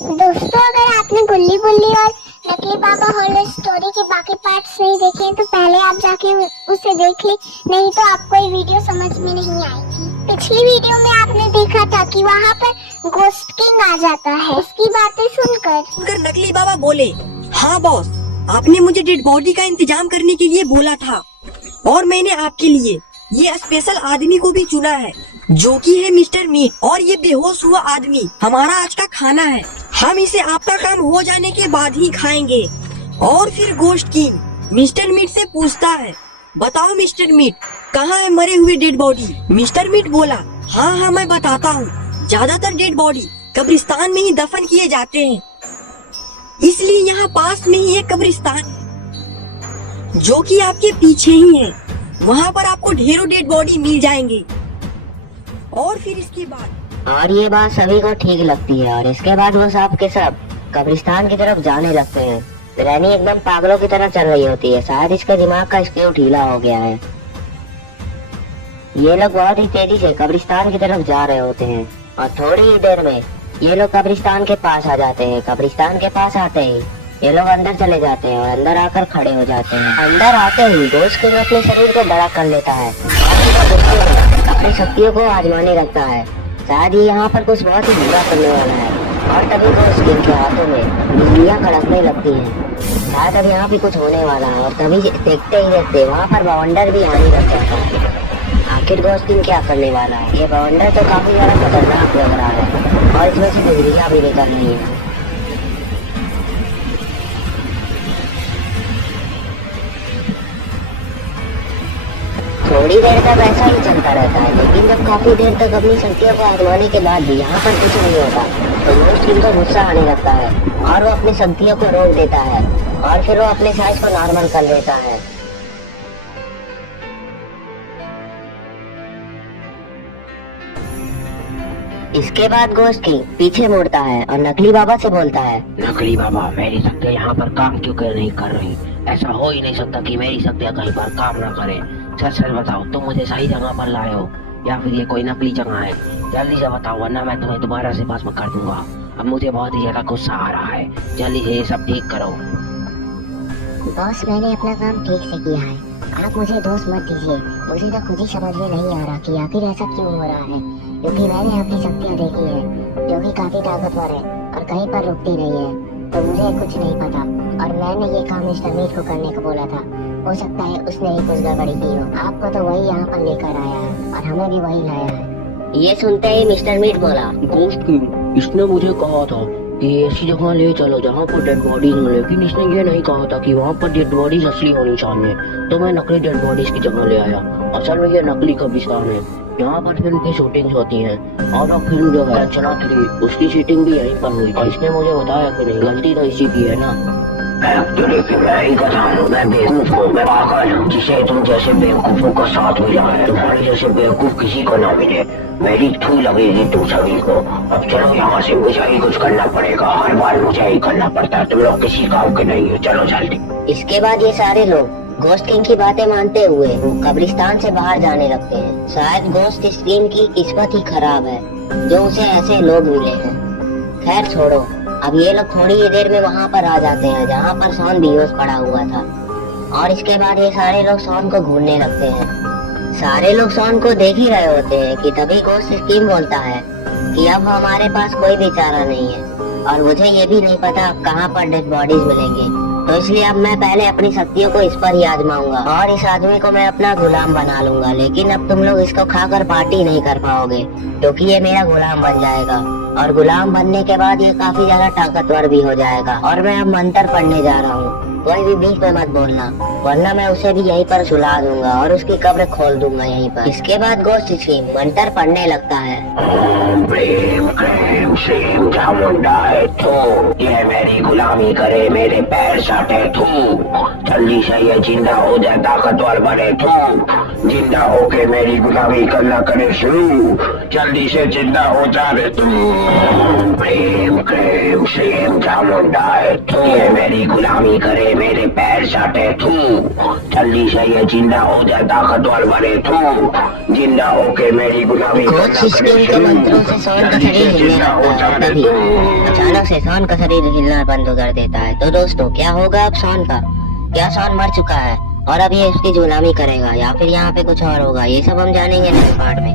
दोस्तों, अगर आपने बुल्ली बुल्ली और नकली बाबा हॉरर स्टोरी के बाकी पार्ट्स नहीं देखे हैं तो पहले आप जाके उसे देख ले, नहीं तो आपको ये वीडियो समझ में नहीं आएगी। पिछली वीडियो में आपने देखा था कि वहाँ पर गोस्ट किंग आ जाता है। उसकी बातें सुनकर नकली बाबा बोले, हाँ बॉस, आपने मुझे डेड बॉडी का इंतजाम करने के लिए बोला था और मैंने आपके लिए ये स्पेशल आदमी को भी चुना है जो कि है मिस्टर मीट, और ये बेहोश हुआ आदमी हमारा आज का खाना है। हम इसे आपका काम हो जाने के बाद ही खाएंगे। और फिर गोस्ट किंग मिस्टर मीट से पूछता है, बताओ मिस्टर मीट, कहाँ है मरे हुए डेड बॉडी? मिस्टर मीट बोला, हाँ मैं बताता हूँ, ज्यादातर डेड बॉडी कब्रिस्तान में ही दफन किए जाते हैं, इसलिए यहाँ पास में ही एक कब्रिस्तान है जो कि आपके पीछे ही है। वहाँ पर आपको ढेरों डेड बॉडी मिल जाएंगे। और फिर इसके बाद और ये बात सभी को ठीक लगती है और इसके बाद वो सब के सब कब्रिस्तान की तरफ जाने लगते हैं। रैनी एकदम पागलों की तरह चल रही होती है, शायद इसके दिमाग का स्क्रू ढीला हो गया है। ये लोग बहुत ही तेजी से कब्रिस्तान की तरफ जा रहे होते हैं और थोड़ी ही देर में ये लोग कब्रिस्तान के पास आ जाते हैं। कब्रिस्तान के पास आते ही ये लोग अंदर चले जाते हैं और अंदर आकर खड़े हो जाते हैं। अंदर आते ही गोश्त किंग अपने शरीर को बड़ा कर लेता है, अपनी शक्तियों को आजमाने लगता है। शायद ये यहाँ पर कुछ बहुत ही बुरा करने वाला है। और तभी गोश्त किंग के हाथों में बिजलियाँ कड़कने लगती हैं। शायद अब यहाँ भी कुछ होने वाला है और तभी देखते ही देखते वहाँ पर बवंडर भी आने लग जाता है। आखिर गोश्त किंग क्या करने वाला है? ये बवंडर तो काफी ज्यादा खतरनाक लग रहा है और इसमें से बिजलियाँ भी निकल रही है। थोड़ी देर तक ऐसा ही चलता रहता है, लेकिन जब काफी देर तक अपनी शक्तियों को आजमाने के बाद भी यहाँ पर कुछ नहीं होता तो गोश्त किंग को गुस्सा आने लगता है और वो अपनी शक्तियों को रोक देता है और फिर वो अपने साइज को नॉर्मल कर लेता है। इसके बाद गोश्त किंग पीछे मुड़ता है और नकली बाबा से बोलता है, नकली बाबा, मेरी शक्तियाँ यहाँ पर काम क्यों नहीं कर रही? ऐसा हो ही नहीं सकता कि मेरी शक्तियाँ कहीं पर काम न करे। सच बताओ, तुम मुझे सही जगह पर लाए हो या फिर ये कोई नकली जगह है? जल्दी से बताओ, वरना मैं तुम्हें दोबारा से भस्म कर दूंगा। अब मुझे बहुत ही ज्यादा गुस्सा आ रहा है, जल्दी से ये सब ठीक करो। बॉस, मैंने अपना काम ठीक से किया है, आप मुझे दोष मत दीजिए। मुझे तो खुद ही समझ में नहीं आ रहा कि आखिर ऐसा क्यों हो रहा है, क्योंकि मैंने आपकी शक्तियाँ देखी है जो कि काफी ताकतवर है और कहीं पर रुकती नहीं है, तो मुझे कुछ नहीं पता। और मैंने ये काम मिस्टर मीट को करने को बोला था, हो सकता है उसने ही कुछ गड़बड़ी की हो। आपको तो वही यहाँ पर लेकर आया है और हमें भी वही लाया है। ये सुनते ही मिस्टर मीट बोला, गोश्त किंग, इसने मुझे कहा था कि ऐसी जगह ले चलो जहाँ पर डेड बॉडीज हो, लेकिन इसने ये नहीं कहा था कि वहाँ पर डेड बॉडीज असली होनी चाहिए, तो मैं नकली डेड बॉडीज की जगह ले आया। असल में ये नकली कब्रिस्तान है, यहाँ पर फिल्म की शूटिंग होती है और अब फिल्म जो है रचना 3 उसकी शूटिंग भी यहीं पर हुई थी। इसने मुझे बताया कि नहीं, गलती तो इसी की है ना। मैं बेवकूफ हूँ, मैं पागल हूँ, जिसे तुम जैसे बेवकूफों का साथ मिला है। तुम्हारे जैसे बेवकूफ किसी को ना मिले, मेरी थू लगेगी तुम सभी को। अब चलो यहाँ से, मुझे ही कुछ करना पड़ेगा, हर बार मुझे ही करना पड़ता है, तुम लोग किसी काम के नहीं हो। चलो जल्दी। इसके बाद ये सारे लोग गोश्त किंग की बातें मानते हुए कब्रिस्तान से बाहर जाने लगते हैं। शायद गोश्त किंग की किस्मत ही खराब है जो उसे ऐसे लोग मिले हैं। खैर छोड़ो, अब ये लोग थोड़ी ही देर में वहाँ पर आ जाते हैं जहाँ पर शॉन बेहोश पड़ा हुआ था और इसके बाद ये सारे लोग शॉन को ढूंढने लगते हैं। सारे लोग शॉन को देख ही रहे होते हैं कि तभी गोश्त किंग बोलता है कि अब हमारे पास कोई भी चारा नहीं है और मुझे ये भी नहीं पता अब कहाँ पर डेड बॉडीज मिलेंगे, तो इसलिए अब मैं पहले अपनी शक्तियों को इस पर ही आजमाऊंगा और इस आदमी को मैं अपना गुलाम बना लूंगा। लेकिन अब तुम लोग इसको खाकर पार्टी नहीं कर पाओगे क्योंकि ये मेरा गुलाम बन जाएगा और गुलाम बनने के बाद ये काफी ज्यादा ताकतवर भी हो जाएगा। और मैं अब मंत्र पढ़ने जा रहा हूँ, कोई भी बीच में मत बोलना वरना मैं उसे भी यहीं पर सुला दूंगा और उसकी कब्र खोल दूंगा यहीं पर। इसके बाद गोश्त किंग मंत्र पढ़ने लगता है, ओम प्रेम क्रेम श्रीम चामुंडा है थू, ये मेरी गुलामी करे, मेरे पैर साटे थू, जल्दी से ये जिंदा हो जाए, ताकतवर बने थू, जिंदा होके मेरी गुलामी करना करे शुरू, जल्दी से जिंदा हो जा रे तू। ओम प्रेम क्रेम मुस्लिम चामुंडा है तू, ये मेरी गुलामी करे, मेरे पैर चाटे तू, जल्दी से ये जिंदा हो जा, ताकतवर बने तू, जिंदा होके मेरी गुलामी घोस्ट सिस्टम के मंत्रों से सोन का शरीर हिलने लगता है। तभी अचानक से सोन का शरीर हिलना बंद कर देता है। तो दोस्तों क्या होगा अब सोन का? क्या सोन मर चुका है और अब ये उसकी गुलामी करेगा या फिर यहाँ पे कुछ और होगा? ये सब हम जानेंगे नेक्स्ट पार्ट में।